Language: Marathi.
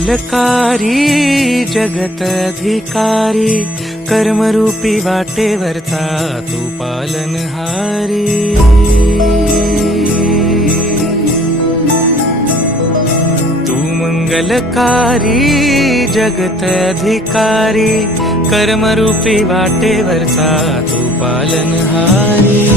मंगलकारी जगत अधिकारी, कर्मरूपी वाटेवरचा तू पालनहारी। तू मंगलकारी जगत अधिकारी, कर्मरूपी वाटेवरचा तू पालनहारी।